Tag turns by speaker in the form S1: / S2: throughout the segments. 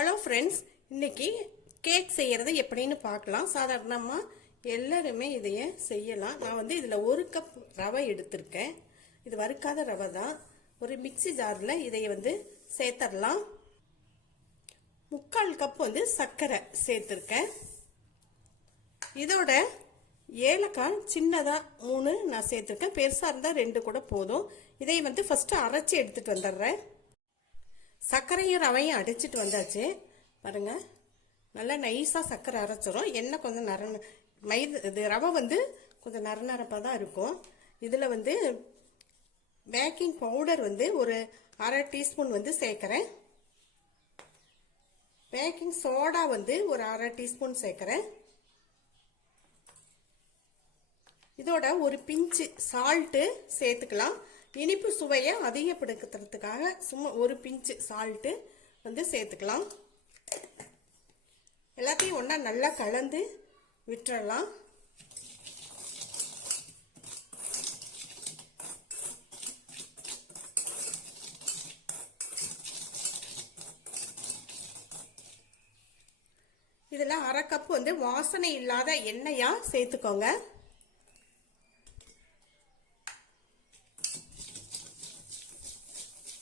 S1: Hello friends இன்னைக்கு cake செய்கிறது எப்படின்னு பார்க்கலாம். சாதாரணமாக எல்லாருமே இதையே செய்யலாம். நான் வந்து இதில் ஒரு கப் ரவை எடுத்திருக்கேன். இது வறுக்காத ரவை தான். ஒரு மிக்ஸி ஜாரில் இதை வந்து சேர்த்துடலாம் முக்கால் கப் வந்து சர்க்கரை சேர்த்துருக்கேன். இதோட ஏலக்காய் சின்னதாக மூணு நான் சேர்த்துருக்கேன். பெருசாக இருந்தால் ரெண்டு கூட போதும். இதை வந்து ஃபஸ்ட்டு அரைச்சி எடுத்துகிட்டு வந்துடுறேன். சர்க்கரையும் ரவையும் அடிச்சிட்டு வந்தாச்சு. பாருங்கள் நல்லா நைஸாக சர்க்கரை அரைச்சிரும். எண்ணெய் கொஞ்சம் நர மைது இது ரவை வந்து கொஞ்சம் நர நரப்பாக தான் இருக்கும். இதில் வந்து பேக்கிங் பவுடர் வந்து ஒரு அரை டீஸ்பூன் வந்து சேர்க்குறேன். பேக்கிங் சோடா வந்து ஒரு அரை டீஸ்பூன் சேர்க்குறேன். இதோட ஒரு பிஞ்சு சால்ட்டு சேர்த்துக்கலாம். இனிப்பு சுவையை அதிகப்படுத்துறதுக்காக சும்மா ஒரு பிஞ்சு சால்ட்டு வந்து சேர்த்துக்கலாம். எல்லாத்தையும் ஒன்றா நல்லா கலந்து விட்டுறலாம். இதில் அரை வந்து வாசனை இல்லாத எண்ணெயாக சேர்த்துக்கோங்க.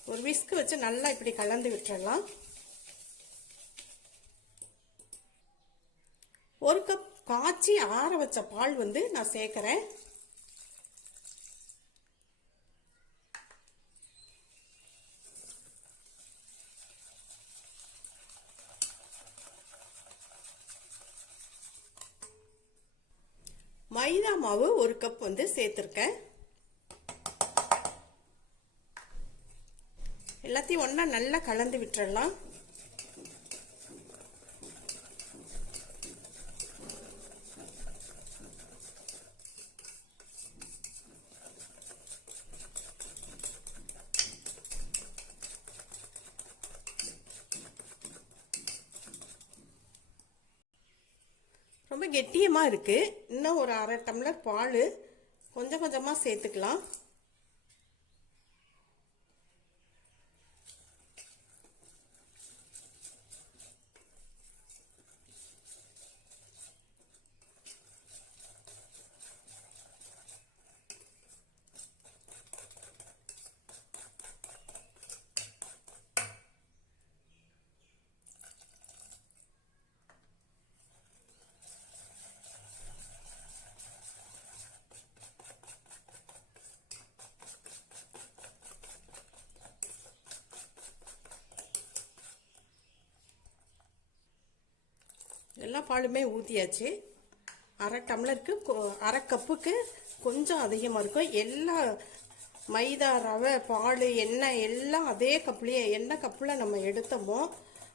S1: ஒரு விஸ்க் வச்சு நல்லா இப்படி கலந்து விட்டுறலாம். ஒரு கப் காய்ச்சி ஆற வச்ச பால் வந்து நான் சேர்க்குறேன். மைதா மாவு ஒரு கப் வந்து சேர்த்துருக்கேன். எல்லாத்தையும் ஒன்றா நல்லா கலந்து விட்டுறலாம். ரொம்ப கெட்டியமாக இருக்குது இன்னும் ஒரு அரை டம்ளர் பால் கொஞ்சம் கொஞ்சமாக சேர்த்துக்கலாம். எல்லா பாலுமே ஊற்றியாச்சு அரை டம்ளருக்கு கொ- அரை கப்புக்கு கொஞ்சம் அதிகமாக இருக்கும். எல்லா மைதா ரவை பால் எண்ணெய் எல்லாம் அதே கப்லேயே என்ன கப்பில் நம்ம எடுத்தோமோ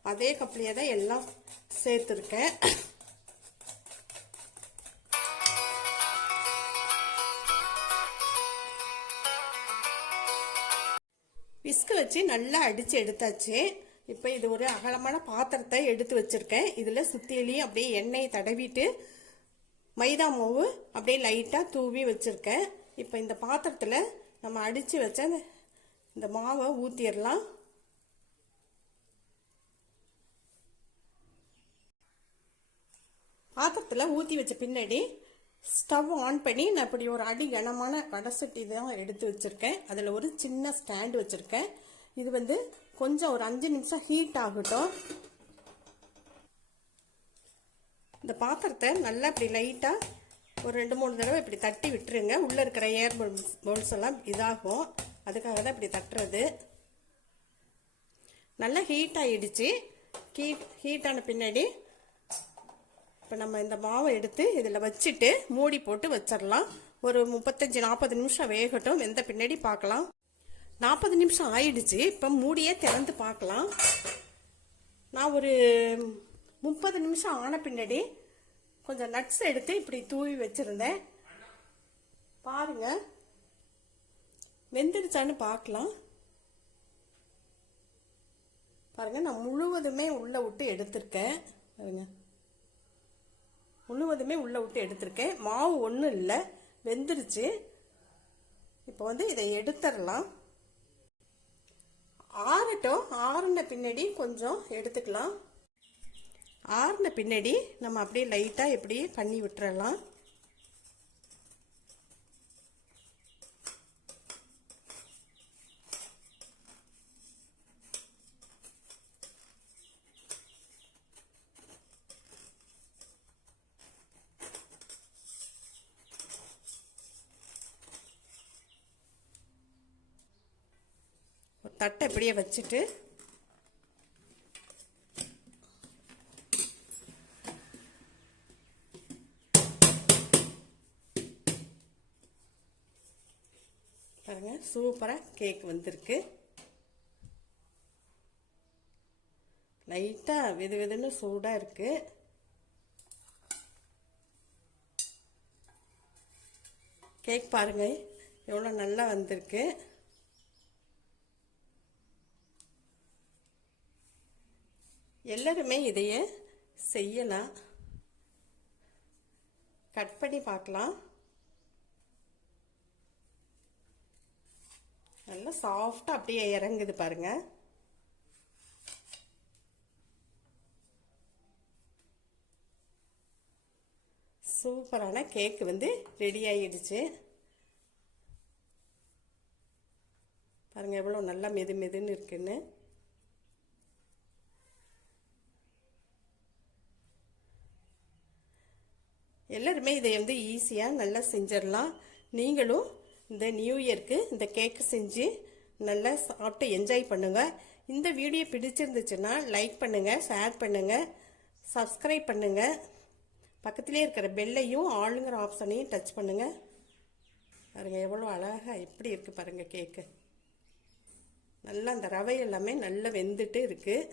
S1: அதே கப்லேயே தான் எல்லாம் சேர்த்துருக்கேன். விஸ்கு வச்சு நல்லா அடித்து எடுத்தாச்சு. இப்போ இது ஒரு அகலமான பாத்திரத்தை எடுத்து வச்சுருக்கேன். இதில் சுற்றிலையும் அப்படியே எண்ணெயை தடவிட்டு மைதா மாவு அப்படியே லைட்டாக தூவி வச்சுருக்கேன். இப்போ இந்த பாத்திரத்தில் நம்ம அடித்து வச்ச இந்த- இந்த மாவை ஊற்றிடலாம் பாத்திரத்தில் ஊற்றி வச்ச பின்னாடி ஸ்டவ் ஆன் பண்ணி நான் இப்படி ஒரு அடி கனமான வடசட்டி தான் எடுத்து வச்சுருக்கேன். அதில் ஒரு சின்ன ஸ்டாண்டு வச்சுருக்கேன். இது வந்து கொஞ்சம் ஒரு அஞ்சு நிமிஷம் ஹீட் ஆகட்டும். இந்த பாத்திரத்தை நல்லா இப்படி லைட்டாக ஒரு ரெண்டு மூணு தடவை இப்படி தட்டி விட்டுருங்க. உள்ளே இருக்கிற ஏர் பவுல்ஸ் பவுல்ஸ் எல்லாம் இதாகும். அதுக்காக தான் இப்படி தட்டுறது. நல்லா ஹீட் ஆகிடுச்சு ஹீட் ஹீட்டான பின்னாடி இப்போ நம்ம இந்த மாவை எடுத்து இதில் வச்சுட்டு மூடி போட்டு வச்சிடலாம். ஒரு முப்பத்தஞ்சு நாற்பது நிமிஷம் வேகட்டும். எந்த பின்னாடி பார்க்கலாம். நாற்பது நிமிஷம் ஆயிடுச்சு. இப்போ மூடியே திறந்து பார்க்கலாம். நான் ஒரு முப்பது நிமிஷம் ஆன பின்னாடி கொஞ்சம் நட்ஸ் எடுத்து இப்படி தூவி வச்சுருந்தேன். பாருங்க. வெந்துடுச்சான்னு பார்க்கலாம். பாருங்க நான் முழுவதுமே உள்ளே விட்டு எடுத்திருக்கேன். பாருங்க. முழுவதுமே உள்ளே விட்டு எடுத்திருக்கேன். மாவு ஒன்றும் இல்லை. வெந்துருச்சு. இப்போ வந்து இதை எடுத்துடலாம். ஆறட்டும் ஆறின பின்னாடி கொஞ்சம் எடுத்துக்கலாம். ஆறின பின்னாடி நம்ம அப்படியே லைட்டாக எப்படி பண்ணி விட்டுறலாம். தட்டை இப்படியே வச்சுட்டு பாருங்க சூப்பராக கேக் வந்திருக்கு. லைட்டாக வெது வெதுன்னு சூடாக இருக்கு. கேக் பாருங்க எவ்வளோ நல்லா வந்திருக்கு. எல்லாருமே இதைய செய்யலாம். கட் பண்ணி பார்க்கலாம். நல்லா சாஃப்டாக அப்படியே இறங்குது பாருங்க. சூப்பரான கேக் வந்து ரெடி ஆகிடுச்சு பாருங்க எவ்வளோ நல்லா மெது மெதுன்னு இருக்குன்னு. எல்லாருமே இதை வந்து ஈஸியாக நல்லா செஞ்சிடலாம். நீங்களும் இந்த நியூ இயர்க்கு இந்த கேக்கு செஞ்சு நல்லா சாப்பிட்டு என்ஜாய் பண்ணுங்கள் இந்த வீடியோ பிடிச்சிருந்துச்சுன்னா லைக் பண்ணுங்கள் ஷேர் பண்ணுங்கள் சப்ஸ்கிரைப் பண்ணுங்கள் பக்கத்துலேயே இருக்கிற பெல்லையும் ஆளுங்கிற ஆப்ஷனையும் டச் பண்ணுங்கள் பாருங்க எவ்வளோ அழகாக எப்படி இருக்குது பாருங்கள் கேக்கு நல்லா அந்த ரவை எல்லாமே நல்லா வெந்துட்டு இருக்குது